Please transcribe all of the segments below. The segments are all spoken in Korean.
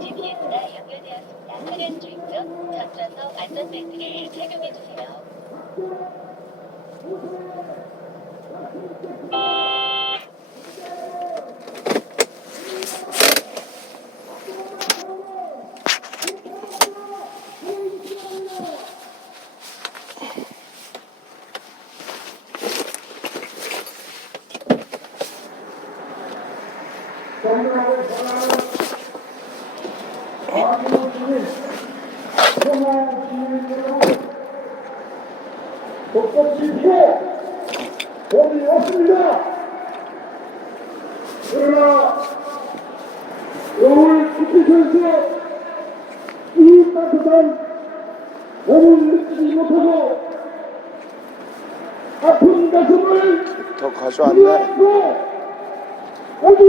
GPS가 연결되었습니다. 차량 주행 전 전좌석 안전벨트를 착용해 주세요. 독법지 피고 돈이 없습니다. 그러나 겨울 국회에서 이 따뜻한 몸을 느끼지 못하고 아픈 가슴을 더 가져왔네. 오직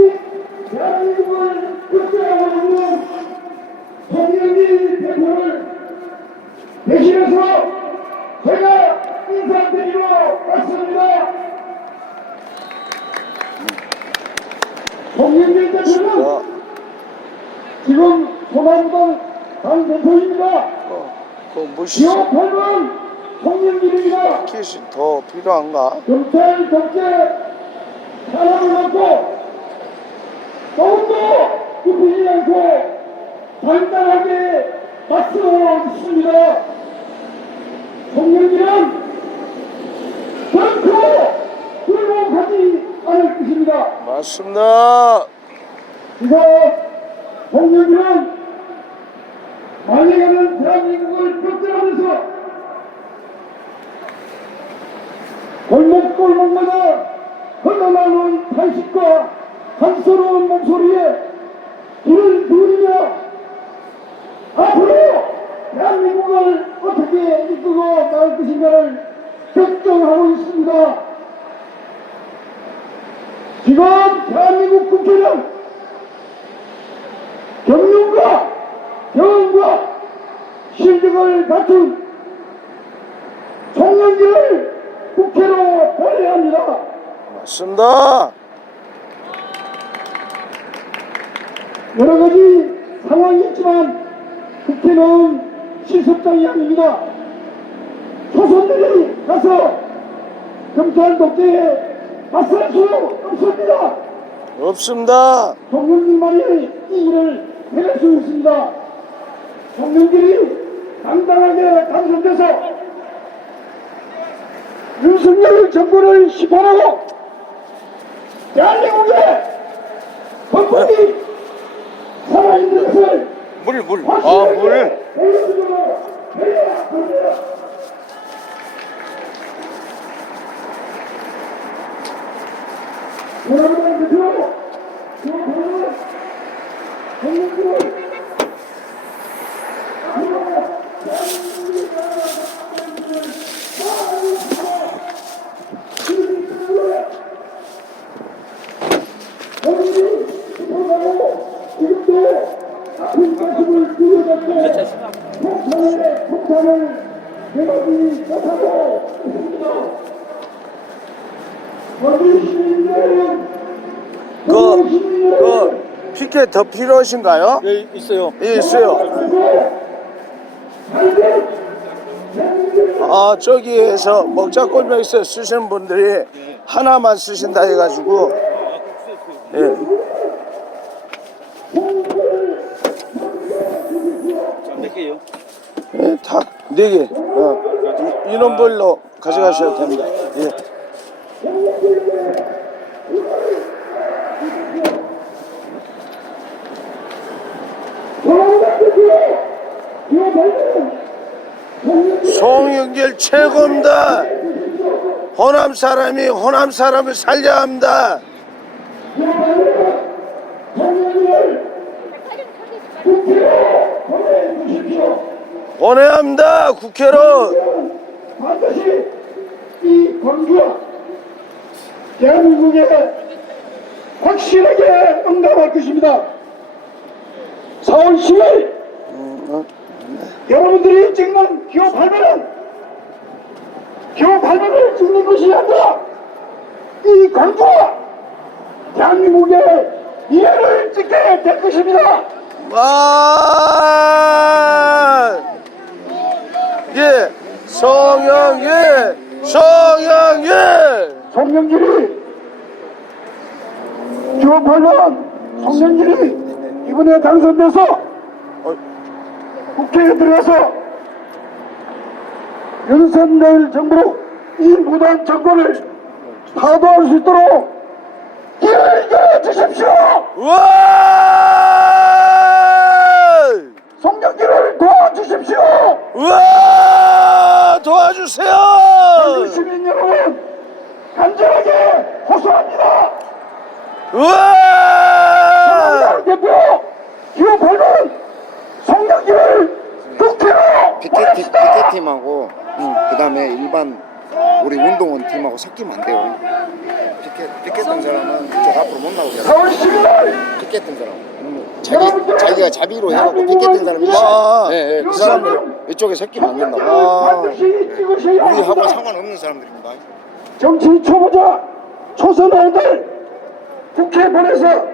대한민국을 걱정하고 있는 송영길 대표를 대신해서 제가 인사드리러 왔습니다. 송영길 대표는 지금 소남동 당 대표입니다. 무시시 기호 8번 송영길입니다. 킷이 더 필요한가? 경찰 독재 사람을 놓고 조금도 굽히지 않고 단단하게 맞서 있습니다. 송영길은 결코 굴복하지 않을 것입니다. 맞습니다. 지금 송영길은 만약에는 대한민국을 걱정하면서 골목골목마다 흘러나오는 탄식과 한스러운 목소리에 귀를 기울이며 앞으로 대한민국을 어떻게 이끌고 나갈 것인가를 결정하고 있습니다. 지금 대한민국 국회는 경륜과 경험과 실력을 갖춘 송영길을 국회로 보내야 합니다. 맞습니다. 여러 가지 상황이 있지만 국회는 실습장이 아닙니다. 초선들이 가서 검찰 독재에 맞설 수 없습니다. 없습니다. 송영길만이 이 일을 해낼 수 있습니다. 송영길이 당당하게 당선돼서 윤석열 정부를 심판하고 대한민국의 헌법이 살아있는 것을 물. 물. 보여주도록 해야 합니다. 여러분의 대표 송영길을 지금도 아픈 가슴을 부여잡고 폭탄을 대박이 못하고 있습니다. 거기 시민들은 피켓 더 필요하신가요? 예, 있어요. 예, 있어요. 아, 저기에서 먹자골목에서 쓰시는 분들이 하나만 쓰신다 해가지고, 예. 몇 개요? 예, 다 4개. 인원별로 가져가셔도 됩니다. 예. 송영길 최고입니다. 호남 사람이 호남 사람을 살려야 합니다. 보내야 합니다. 국회로. 반드시 이 권고와 대한민국에 확실하게 응답할 것입니다. 4월 10일 여러분들이 찍는 기호 8번은 기호 8번을 찍는 것이 아니라 이 권고와 대한민국에 이해를 찍게 될 것입니다. 예, 송영길, 송영길. 송영길이 기업하면 송영길이 이번에 당선돼서 국회에 들어가서 윤석열 정부로 이 무단 정권을 타도할 수 있도록 길을 열어주십시오. 우와! 송영길을 도와주십시오. 우와! 도와주세요! 시민 여러분 간절하게 호소합니다. 우와! 대표 기업하면 송영길을 국회로 피켓팀하고 그다음에 일반 우리 운동원 팀하고 섞이면 안 돼요. 피켓던 사람은 이쪽 앞으로 못 나오게 하고 4월 10일 피켓던 사람 자기가 자비로 해갖고 피켓던 사람 그 사람들 이쪽에 섞이면 안 된다고. 반드시 찍으셔야 우리하고 합니다. 상관없는 사람들입니다. 정치 초보자 초선의원들 국회에 보내서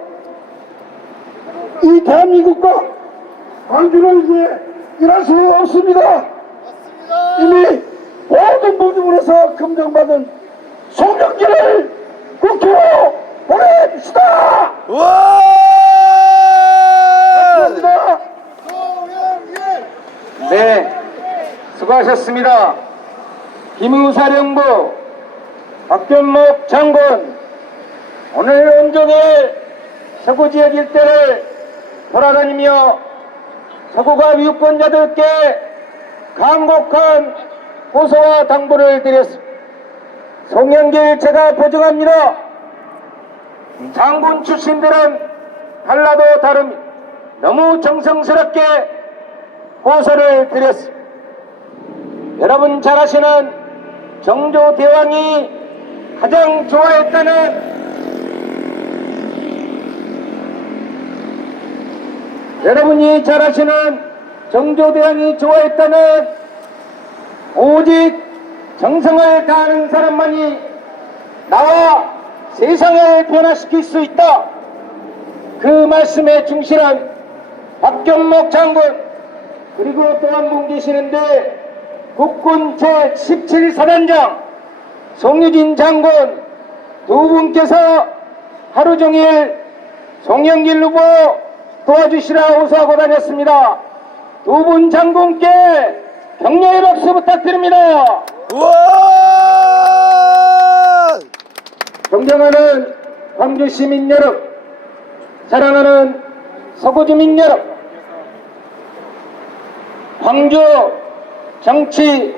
이 대한민국과 광주를 위해 일할 수 없습니다. 이미 모든 부분에서 검증받은 송영길을 국회로 보냅시다. 우와! 감사합니다. 네, 수고하셨습니다. 기무사령부 박균목 장군, 오늘 온종일 서구 지역 일대를 돌아다니며 서구가 유권자들께 간곡한 고소와 당부를 드렸습니다. 송영길 제가 보증합니다. 장군 출신들은 달라도 다릅니다. 너무 정성스럽게 고소를 드렸습니다. 여러분 잘 아시는 정조대왕이 가장 좋아했다는 여러분이 잘 아시는 정조대왕이 좋아했다는 오직 정성을 다하는 사람만이 나와 세상을 변화시킬 수 있다. 그 말씀에 충실한 박균목 장군, 그리고 또 한 분 계시는데 국군 제17사단장 송유진 장군 두 분께서 하루 종일 송영길 후보 도와주시라 호소하고 다녔습니다. 두 분 장군께 격려의 박수 부탁드립니다. 우와! 존경하는 광주 시민 여러분, 사랑하는 서구 주민 여러분, 광주 정치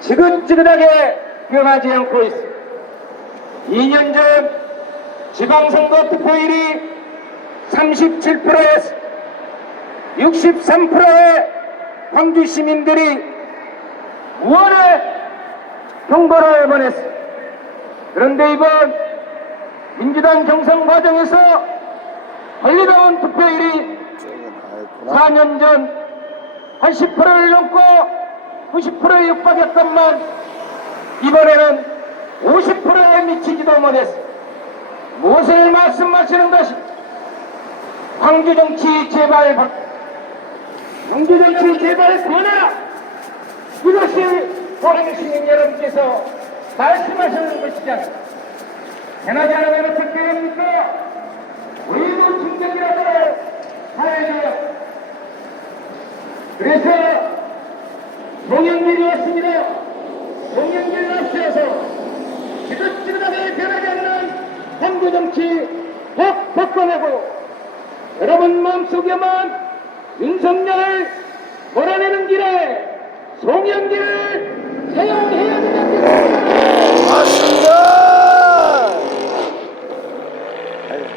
지긋지긋하게 변하지 않고 있습니다. 2년 전 지방선거 투표율이 37%에서 63%의 광주 시민들이 무언의 경고를 보냈습니다. 그런데 이번 민주당 경선 과정에서 걸려나온 투표율이 4년 전 80%를 넘고 90%에 육박했건만 이번에는 50%에 미치지도 못했습니다. 무엇을 말씀하시는 것이 광주 정치 제발 광주 정치 제발 권하라, 이것이 고령 시민 여러분께서 말씀하시는 것이지 않습니까? 해나지 않으면 어떻게 됩니까? 우리도 충격이라도 사회줘야. 그래서 송영길이 왔습니다. 송영길 앞세워서 지긋지긋하게 변하지 않는 광주 정치 꼭 바꿔내고, 여러분 마음속에만 윤석열을 몰아내는 길에 송영길을 사용해야 되겠습니다. 맞습니다!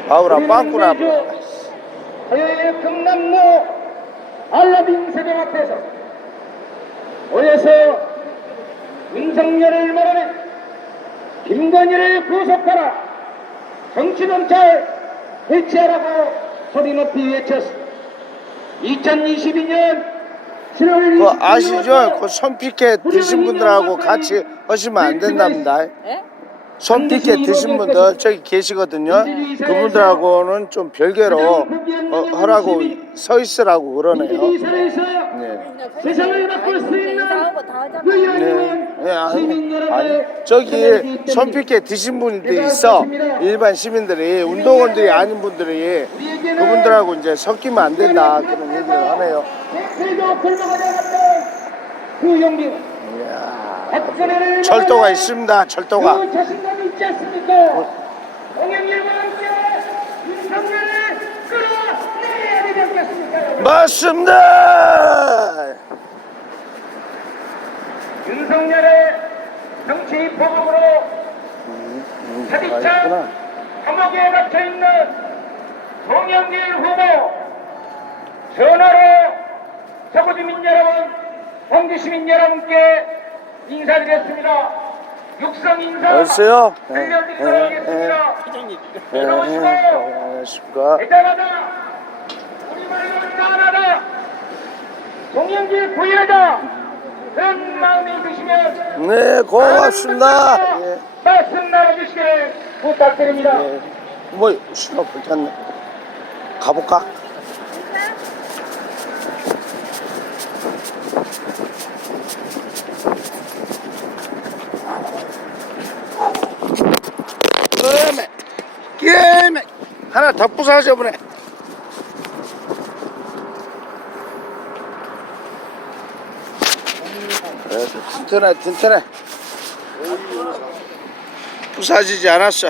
아우라 빵꾸나. 화요일 금남로 알라딘 세경 앞에서 모여서 윤석열을 몰아내 김건희를 구속하라, 정치검찰 해체하라고 소리 높이 외쳤습니다. 2022년 7월 그거 아시죠? 그 손피켓 드신 분들하고 같이 하시면 안 된답니다. 손피켓 드신 분들 저기 계시거든요. 그분들하고는 좀 별개로 하라고 서 있으라고 그러네요. 네. 세상을 바꿀 수 있는 네, 아니, 저기 손피켓 드신 분들이 있어. 일반 시민들이, 운동원들이 아닌 분들이 그분들하고 이제 섞이면 안 된다 그런 얘기를 하네요. 그 용기 이야, 철도가 있습니다. 철도가. 그 자신감 있지 않습니까? 동영일과 함께 윤석열을 끌어내야 되지 않겠습니까? 맞습니다. 윤석열의 정치 보복으로 사기차 있구나. 감옥에 갇혀있는 송영길 후보 전화로 서구주민 여러분, 광주시민 여러분께 인사드렸습니다. 육성 인사 안녕하세요. 들려드리도록 하겠습니다. 들어오시고 안녕하십니까. 대단하다, 우리말로 대단하다, 송영길 구현하다, 그런 마음이 드시면 네, 고맙습니다. 예. 말씀 나눠주시길 부탁드립니다. 뭐 신호 불켰네. 가볼까? 깨매 하나 더 부사져 보네. 튼튼해 튼튼해. 부사지지 않았어.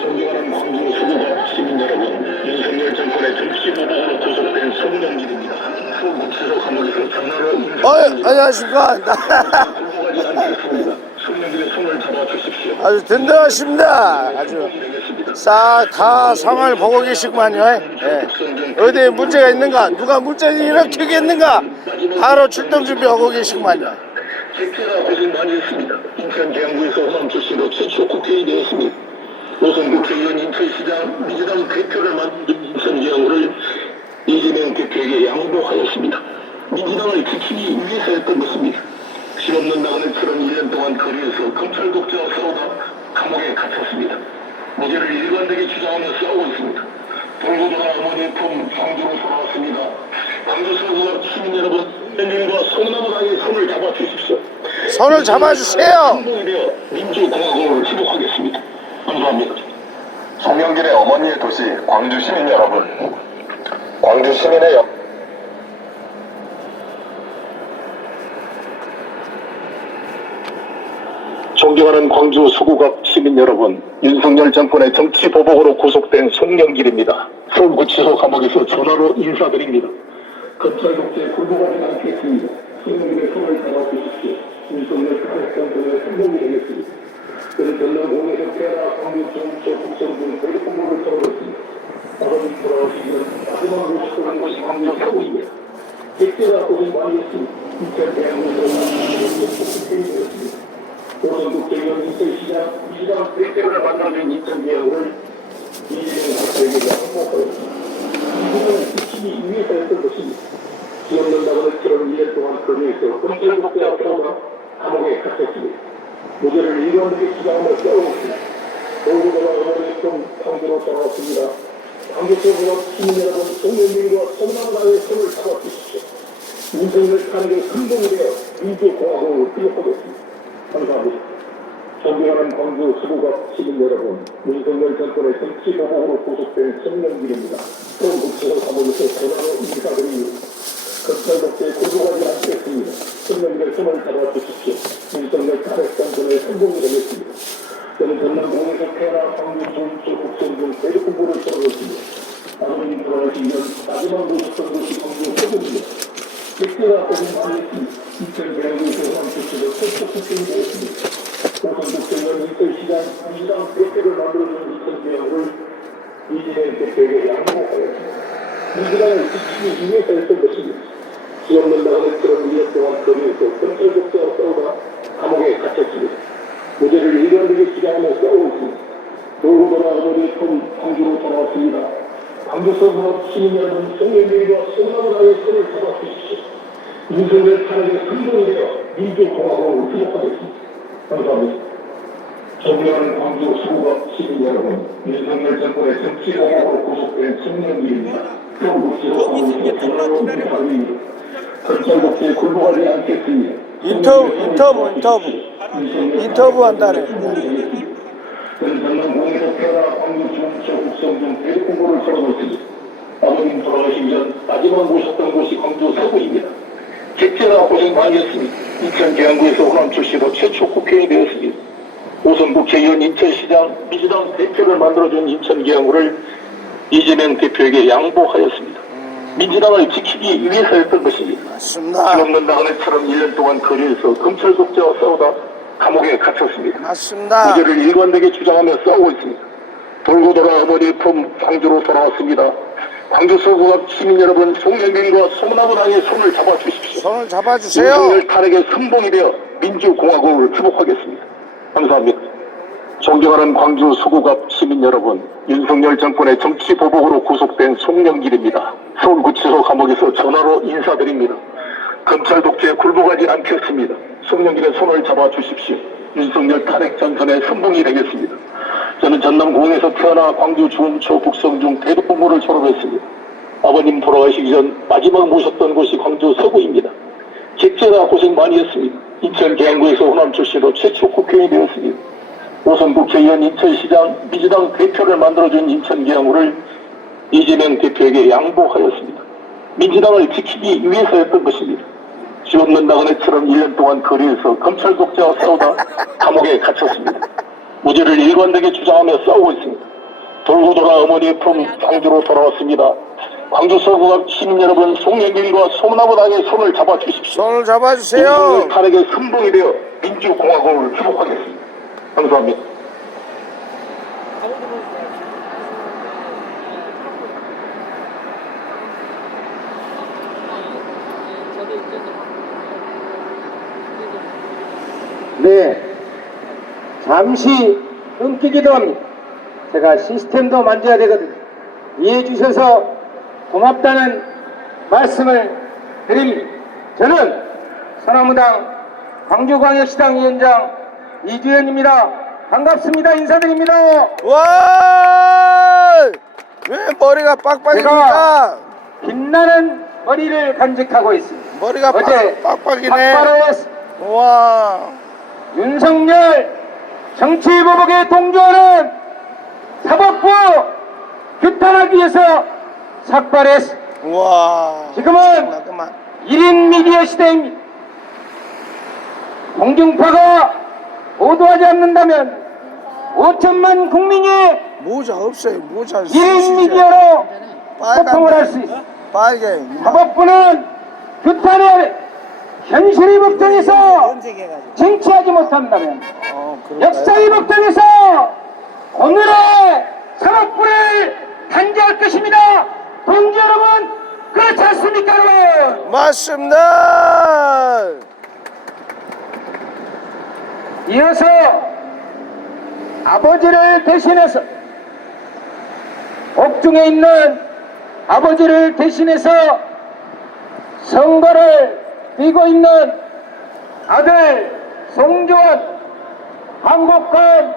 존경하는 광주 서구갑 시민 여러분, 윤석열 정권의 정치 보복으로 구속된 송영길입니다. 구치소 감옥에서 전화로 안녕하십니까. 후보가 않겠습니다. 송영길의 손을 잡아주십시오. 아주 든든하십니다. 아주 싹 다 상황을 보고 계시구만요. 예. 어디에 문제가 있는가, 누가 문제를 일으키겠는가 바로 출동 준비하고 계시구만요. 제가 고생 많이 했습니다. 인천 계양구에서 호남 출신으로 최초 국회의원이었습니다. 노선 국회의원 인천시장 민주당 대표를 만든 인천 계양구를 이재명 대표에게 양보하였습니다. 민주당을 지키기 위해서였던 것입니다. 실없는 나그네처럼 1년 동안 거리에서 검찰 독재와 싸우다 감옥에 갇혔습니다. 무죄를 일관되게 주장하며 싸우고 있습니다. 돌고도나 어머니 품 광주로 돌아왔습니다. 광주 서구갑 시민 여러분, 민주과 소나무당의 손을 잡아주십시오. 손을 잡아주세요. 한국이 되어 민주공화국을 지속하겠습니다. 감사합니다. 송영길의 어머니의 도시 광주 시민 여러분, 광주 시민의 존경하는 광주 서구갑 시민 여러분, 윤석열 정권의 정치 보복으로 구속된 송영길입니다. 서울구치소 감옥에서 전화로 인사드립니다. 검찰 독재 굴복하지 않겠습니다. 송영길의 손을 잡아주십시오. 윤석열 정권의 성공이 되겠습니다. 그는 전남공에서 태어나 광주 정치 국정군 대립본부를 세워졌습니다. 아버지 돌아오시면 마지막으로 시도한 것이 광주 서구입니다. 백제가 고생 많이 했습니다. 인천 대한민국에서 국회의원이었습니다. 노선국회의원 인천시장 민주당 대표를 만나는 인천 계양구를 이재명 대표에게 항복하였습니다. 이분은 지키기 위해서였던 것입니다. 지없는 나그네처럼 1년 동안 거리에서 검찰 독재와 싸우다 감옥에 갇혔습니다. 무죄를 일관되게 주장하며 싸우었습니다. 노후도가 어머니 좀 광주로 돌아왔습니다. 광주 서구갑 시민 여러분, 송영길과 소나무당의 손을 잡아주십시오. 윤석열 탄핵의 선봉이 되어 민주공화국을 기억하겠습니다. 감사합니다. 존경하는 광주 서구갑 시민 여러분, 윤석열 정권의 정치 보복으로 구속된 송영길입니다. 서울구치소 감옥에서 전화로 인사드립니다. 검찰 독재에 굴복하지 않겠습니다. 송영길의 손을 잡아주십시오. 윤석열 탄핵 정권의 성공이 되겠습니다. 저는 전남공에서 태어나 광주 정치 국정군 대립본부를 세워졌습니다. 아버님 돌아가시면 마지막으로 했던 것이 광주 서구입니다. 백제가 고생 많이 했습니다. 인천 계양구에서 호남 출신으로 최초 국회의원이 되었습니다. 노선 국회의원 인천시장 민주당 대표를 만들어준 인천 계양구를 이재명 대표에게 양보하였습니다. 민주당을 지키기 위해서 했던 것입니다. 지없는 나그네처럼 1년 동안 거리에서 검찰 독재와 싸우다 감옥에 갇혔습니다. 무죄를 일관되게 주장하며 싸우고 있습니다. 돌고 돌아 어머니 품 광주로 돌아왔습니다. 광주 서구갑 시민 여러분, 송영길과 소나무당의 손을 잡아주십시오. 윤석열 탄핵의 선봉이 되어 민주공화국을 회복하겠습니다. 감사합니다. 존경하는 광주 수구갑 시민 여러분, 윤석열 정권의 정치 공화국으로 구속된 청년들입니다. 검찰국제에 굴복하지 않겠습니다. 인터뷰 한다네. 저는 전남공에서 태어나 광주 중초 국성 중 대공고를 걸어놓습니다. 아버님 돌아가시기 전 마지막 모셨던 곳이 광주 서구입니다. 객제나 고생 많이 했습니다. 인천 계양구에서 호남 출시로 최초 국회의원이 되었습니다. 오선 국회의원 인천시장 민주당 대표를 만들어준 인천 계양구를 이재명 대표에게 양보하였습니다. 민주당을 지키기 위해서였던 것입니다. 맞습니다. 없는 나그네처럼 1년 동안 거리에서 검찰 독재와 싸우다 감옥에 갇혔습니다. 맞습니다. 무죄를 일관되게 주장하며 싸우고 있습니다. 돌고 돌아 어머니 품 광주로 돌아왔습니다. 광주 서구갑 시민 여러분, 송영길과 송나무당의 손을 잡아주십시오. 손을 잡아주세요. 윤석열 탄핵의 선봉이 되어 민주공화국을 회복하겠습니다. 감사합니다. 존경하는 광주 서구갑 시민 여러분, 윤석열 정권의 정치 보복으로 구속된 송영길입니다. 서울구치소 감옥에서 전화로 인사드립니다. 검찰 독재에 굴복하지 않겠습니다. 송영길의 손을 잡아주십시오. 윤석열 탄핵 전선의 선봉이 되겠습니다. 저는 전남공에서 태어나 광주 중초 북성 중 대학부모를 졸업했습니다. 아버님 돌아가시기 전 마지막 모셨던 곳이 광주 서구입니다. 객제나 고생 많이 했습니다. 인천 계양구에서 호남 출시로 최초 국회의원이 되었습니다. 오선 국회의원 인천시장 민주당 대표를 만들어준 인천 계양구를 이재명 대표에게 양보하였습니다. 민주당을 지키기 위해서였던 것입니다. 쥐 없는 나그네처럼 1년 동안 거리에서 검찰 독재와 싸우다 감옥에 갇혔습니다. 무죄를 일관되게 주장하며 싸우고 있습니다. 돌고 돌아 어머니의 품 광주로 돌아왔습니다. 광주 서구갑 시민 여러분, 송영길과 송나무당의 손을 잡아주십시오. 손을 잡아주세요. 윤석열 탄핵의 선봉이 되어 민주공화국을 회복하겠습니다. 감사합니다. 네, 잠시 끊기기도 합니다. 제가 시스템도 만져야 되거든요. 이해해 주셔서 고맙다는 말씀을 드립니다. 저는 서나무당 광주광역시당 위원장 이주연입니다. 반갑습니다. 인사드립니다. 와! 왜 머리가 빡빡입니까? 제가 빛나는 머리를 간직하고 있습니다. 머리가 어제 빡빡이네. 삭발을 와. 윤석열 정치보복에 동조하는 사법부 규탄하기 위해서 삭발했어. 와. 지금은 그만. 1인 미디어 시대입니다. 공중파가 보도하지 않는다면 5천만 국민이 모자 없어요. 모자 1인 미디어로 소통을 할 수 있어. 빨개. 사법부는 규탄의 현실의 법정에서 쟁취하지 못한다면 역사의 법정에서 오늘의 사법부를 단죄할 것입니다. 동지 여러분, 그렇지 않습니까, 여러분? 맞습니다. 이어서 아버지를 대신해서 옥중에 있는 아버지를 대신해서 선거를 뛰고 있는 아들 송주원 한국관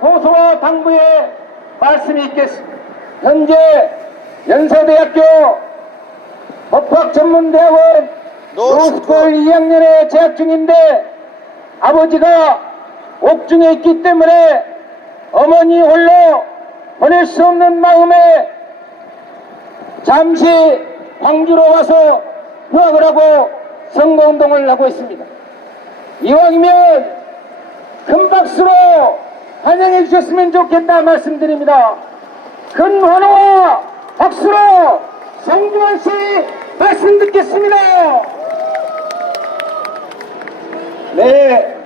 고소와 당부의 말씀이 있겠습니다. 현재 연세대학교 법학전문대학원 로스쿨 2학년에 재학 중인데 아버지가 옥중에 있기 때문에 어머니 홀로 보낼 수 없는 마음에 잠시 광주로 와서 휴학을 하고 선거운동을 하고 있습니다. 이왕이면 큰 박수로 환영해 주셨으면 좋겠다 말씀드립니다. 큰 환호와 박수로 송주원 씨 말씀 듣겠습니다. 네,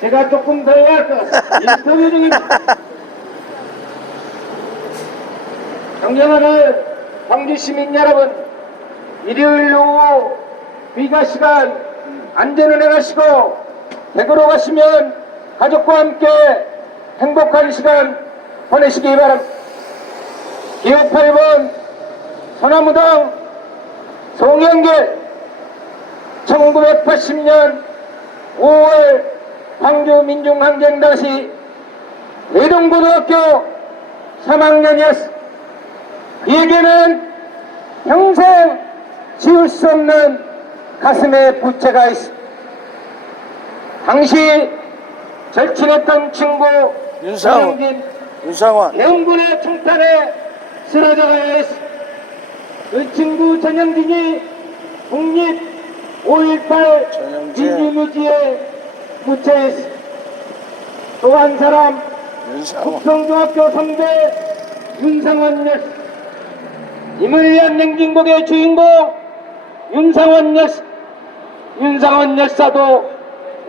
제가 조금 더 해야 할 것 같습니다. 인터뷰 중입니다. 존경하는 광주 시민 여러분, 일요일 오후 귀가 시간 안전운행 하시고 댁으로 가시면 가족과 함께 행복한 시간 보내시기 바랍니다. 기호 8번 서나무당 송영길 1980년 5월 광주 민중항쟁 당시 대동고등학교 3학년이었어. 그에게는 평생 지울 수 없는 가슴에 부채가 있어. 당시 절친했던 친구 윤상원 대원군의 총탄에 쓰러져가야 했어. 그 친구 전영진이 국립 5.18 전영진. 민주묘지에 묻혀있어. 또 한 사람 국성중학교 선배 윤상원 여사. 임을 위한 냉진곡의 주인공 윤상원 여사. 윤상원 여사도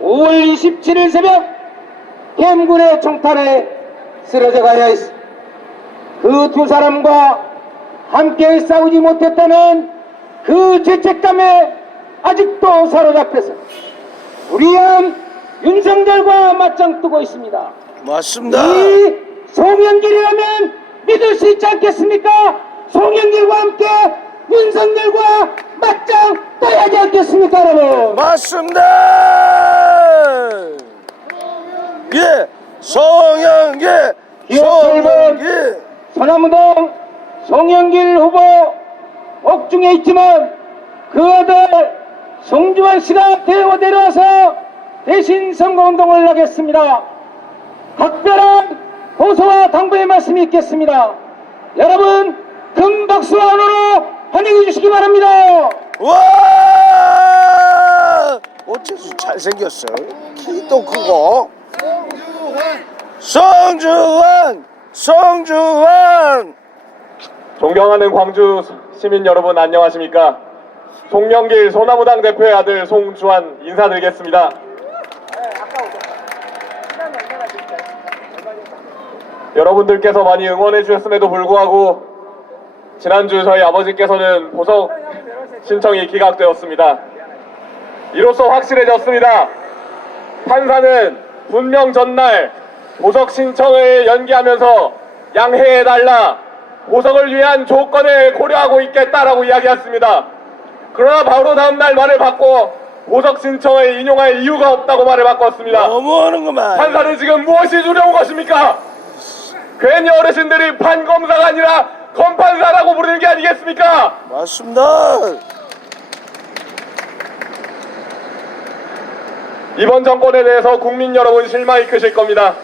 5월 27일 새벽 해군의 총탄에 쓰러져 가야 했어. 그 두 사람과 함께 싸우지 못했다는 그 죄책감에 아직도 사로잡혀서 우리는 윤석열과 맞짱 뜨고 있습니다. 맞습니다. 이 송영길이라면 믿을 수 있지 않겠습니까? 송영길과 함께 윤석열과 맞짱 떠야 하지 않겠습니까, 여러분? 맞습니다. 예, 송영길. 서남우동 송영길 후보 옥중에 있지만 그 아들 송주환 씨가 대우대로 와서 대신 선거운동을 하겠습니다. 각별한 호소와 당부의 말씀이 있겠습니다. 여러분 큰 박수와 언어로 환영해 주시기 바랍니다. 와! 어째서 잘생겼어. 키도 크고. 송주환. 존경하는 광주 시민 여러분 안녕하십니까? 송영길 소나무당 대표의 아들 송주환 인사드리겠습니다. 여러분들께서 많이 응원해 주셨음에도 불구하고 지난주 저희 아버지께서는 보석 신청이 기각되었습니다. 이로써 확실해졌습니다. 판사는 분명 전날 보석 신청을 연기하면서 양해해달라, 보석을 위한 조건을 고려하고 있겠다라고 이야기했습니다. 그러나 바로 다음날 말을 바꿔 보석 신청을 인용할 이유가 없다고 말을 바꿨습니다. 너무하는구만. 판사는 지금 무엇이 두려운 것입니까? 괜히 어르신들이 판검사가 아니라 검판사라고 부르는 게 아니겠습니까? 맞습니다. 이번 정권에 대해서 국민 여러분 실망이 크실 겁니다.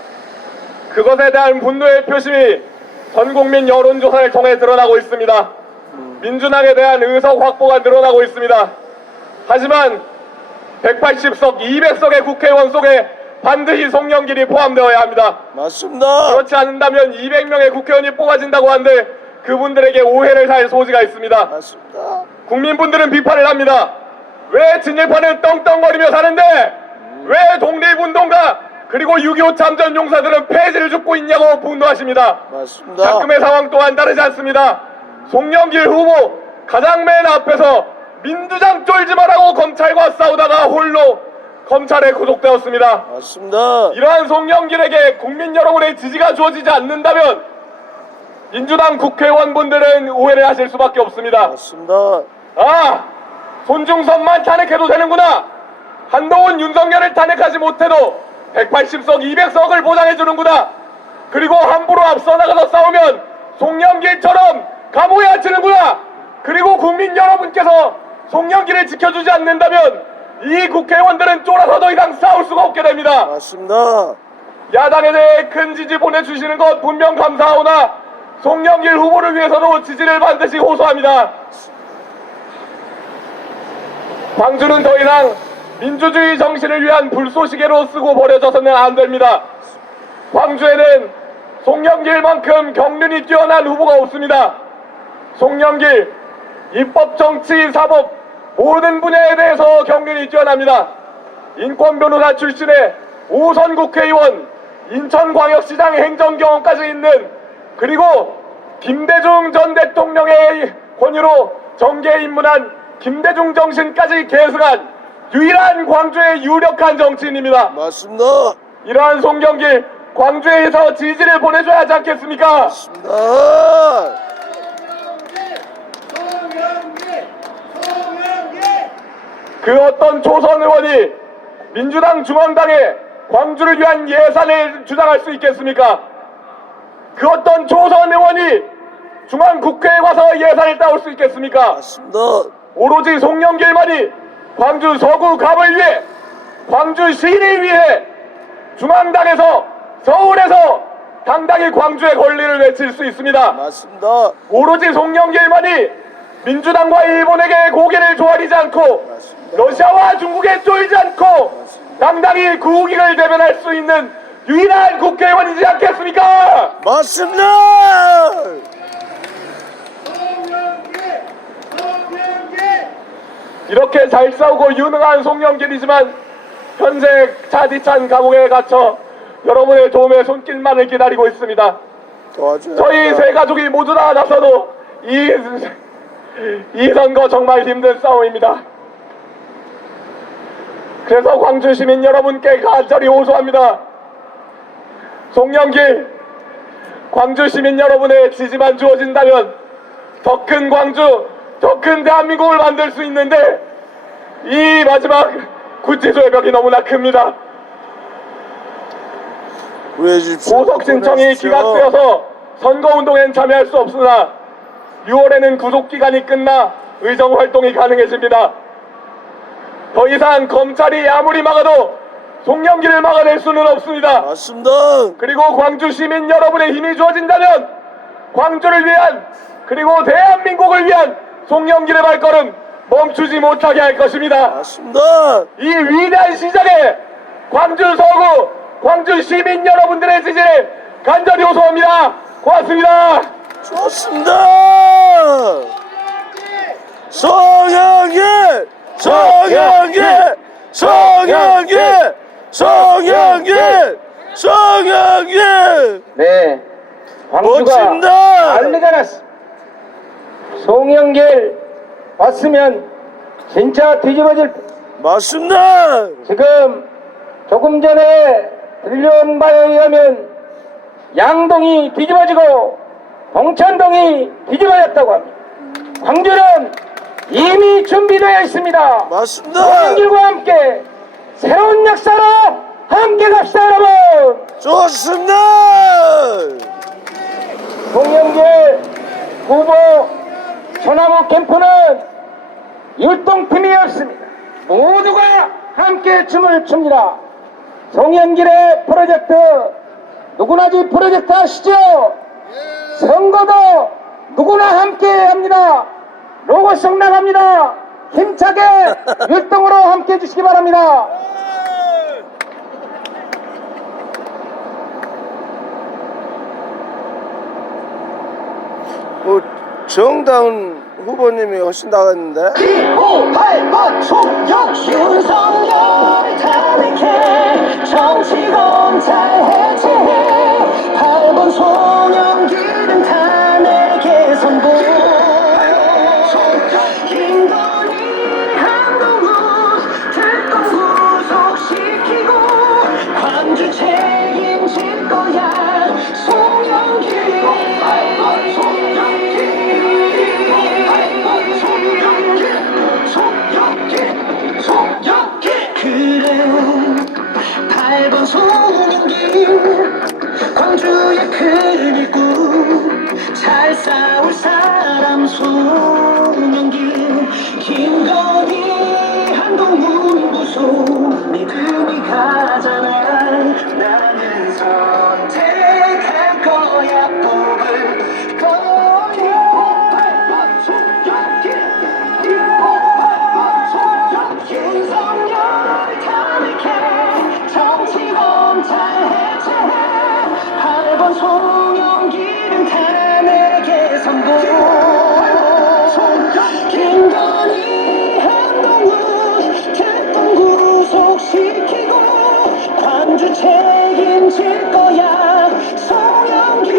그것에 대한 분노의 표심이 전국민 여론조사를 통해 드러나고 있습니다. 민주당에 대한 의석 확보가 늘어나고 있습니다. 하지만 180석, 200석의 국회의원 속에 반드시 송영길이 포함되어야 합니다. 맞습니다. 그렇지 않는다면 200명의 국회의원이 뽑아진다고 하는데 그분들에게 오해를 살 소지가 있습니다. 맞습니다. 국민분들은 비판을 합니다. 왜 진일파는 떵떵거리며 사는데 왜 독립운동가 그리고 6.25 참전 용사들은 폐지를 줍고 있냐고 분노하십니다. 맞습니다. 작금의 상황 또한 다르지 않습니다. 송영길 후보 가장 맨 앞에서 민주당 쫄지 말라고 검찰과 싸우다가 홀로 검찰에 구속되었습니다. 맞습니다. 이러한 송영길에게 국민 여러분의 지지가 주어지지 않는다면 민주당 국회의원분들은 오해를 하실 수밖에 없습니다. 맞습니다. 아, 손중선만 탄핵해도 되는구나. 한동훈 윤석열을 탄핵하지 못해도 180석 200석을 보장해주는구나. 그리고 함부로 앞서 나가서 싸우면 송영길처럼 감옥에 앉히는구나. 그리고 국민 여러분께서 송영길을 지켜주지 않는다면 이 국회의원들은 쫄아서 더 이상 싸울 수가 없게 됩니다. 맞습니다. 야당에 대해 큰 지지 보내주시는 것 분명 감사하오나 송영길 후보를 위해서도 지지를 반드시 호소합니다. 광주는 더 이상 민주주의 정신을 위한 불쏘시개로 쓰고 버려져서는 안 됩니다. 광주에는 송영길만큼 경륜이 뛰어난 후보가 없습니다. 송영길, 입법, 정치, 사법 모든 분야에 대해서 경륜이 뛰어납니다. 인권변호사 출신의 5선 국회의원, 인천광역시장 행정 경험까지 있는, 그리고 김대중 전 대통령의 권유로 정계에 입문한 김대중 정신까지 계승한 유일한 광주의 유력한 정치인입니다. 맞습니다. 이러한 송영길, 광주에서 지지를 보내줘야 하지 않겠습니까? 맞습니다. 그 어떤 조선 의원이 민주당 중앙당에 광주를 위한 예산을 주장할 수 있겠습니까? 그 어떤 조선 의원이 중앙국회에 가서 예산을 따올 수 있겠습니까? 맞습니다. 오로지 송영길만이 광주 서구 갑을 위해, 광주 시를 위해 중앙당에서, 서울에서 당당히 광주의 권리를 외칠 수 있습니다. 맞습니다. 오로지 송영길만이 민주당과 일본에게 고개를 조아리지 않고 러시아와 중국에 쫄지 않고 당당히 국익을 대변할 수 있는 유일한 국회의원이지 않겠습니까? 맞습니다. 이렇게 잘 싸우고 유능한 송영길이지만 현재 차디찬 감옥에 갇혀 여러분의 도움의 손길만을 기다리고 있습니다. 도와줘야 저희 합니다. 세 가족이 모두 다 나서도 이 선거 정말 힘든 싸움입니다. 그래서 광주 시민 여러분께 간절히 호소합니다. 송영길, 광주 시민 여러분의 지지만 주어진다면 더 큰 광주, 더 큰 대한민국을 만들 수 있는데 이 마지막 구치소의 벽이 너무나 큽니다. 구해주십시오. 보석 신청이 구해주십시오. 기각되어서 선거운동엔 참여할 수 없으나 6월에는 구속기간이 끝나 의정활동이 가능해집니다. 더 이상 검찰이 아무리 막아도 송영길을 막아낼 수는 없습니다. 맞습니다. 그리고 광주 시민 여러분의 힘이 주어진다면 광주를 위한, 그리고 대한민국을 위한 송영길의 발걸음 멈추지 못하게 할 것입니다. 맞습니다. 이 위대한 시작에 광주 서구, 광주 시민 여러분들의 지지를 간절히 호소합니다. 고맙습니다. 좋습니다. 송영길, 송영길, 송영길, 송영길, 송영길. 네, 광주가 멋진다. 난리가 났습니다. 송영길 왔으면 진짜 뒤집어질. 맞습니다. 지금 조금 전에 들려온 바에 의하면 양동이 뒤집어지고 동천동이 뒤집어졌다고 합니다. 광주는 이미 준비되어 있습니다. 맞습니다. 송영길과 함께 새로운 역사로 함께 갑시다, 여러분. 좋습니다. 송영길 후보 소나무 캠프는 율동팀이었습니다. 모두가 함께 춤을 춥니다. 송영길의 프로젝트, 누구나지 프로젝트 아시죠? 선거도 누구나 함께 합니다. 로고송 나갑니다. 힘차게 율동으로 함께 해주시기 바랍니다. 정다운 후보님이 훨씬 나갔는데. 8번 윤석열 탄핵해 정치검찰 해체해 8번 송영길은 탄핵의 선고 김건희 한동훈 특검 구속시키고 광주 책임질 거야 송영길 그래 8번 송영길 광주의 큰 일꾼 잘 싸울 사람 송영길 김건희 한동훈 구속 믿음이 가잖아 나는 선택할 거야 뽑을 거야 8번 송영길 윤석열 탄핵해 정치검찰 해체해 8번 송영길은 탄핵의 선고 김건희 한동훈 특검 구속시키고 광주 책임질 거야 송영길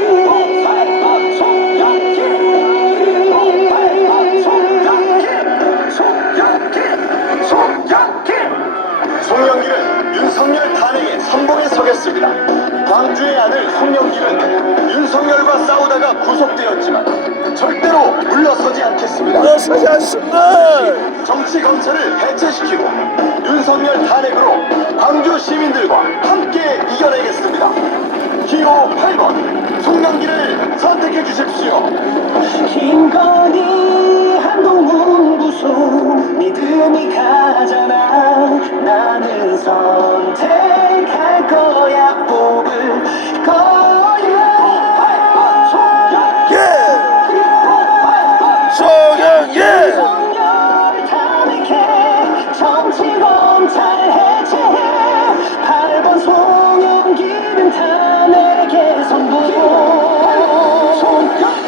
송영길은 윤석열 탄핵의 선봉에 서겠습니다. 그렇습니다. 광주의 아들 송영길은 윤석열과 싸우다가 구속되었지만 절대로 물러서지 않겠습니다. 물러서지 않습니다. 정치 검찰을 해체시키고 윤석열 탄핵으로 광주 시민들과 함께 이겨내겠습니다. 기호 8번 송영길을 선택해 주십시오. 김건희 한동훈 구속 믿음이 가잖아. 나는 선택할 거야. 뽑을 거야. 송영길 윤석열 탄핵해. 정치 검찰 해체해. 8번 송영길은 탄핵의 선봉.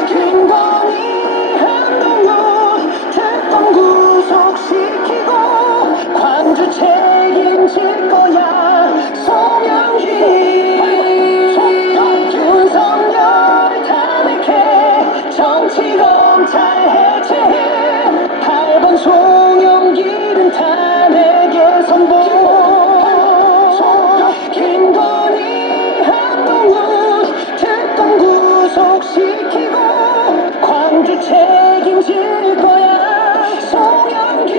김건희 한동훈 특검 구속시키고 광주 책임질 거야. 송영길 윤석열 탄핵해. 정치 검찰 해체해. 8번 송영길은 탄핵의 선봉. 김건희 한동훈 특검 구속시키고 광주 책임질 거야. 송영길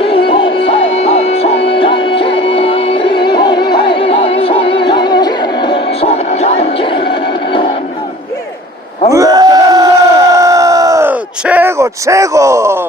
우와! 최고 최고.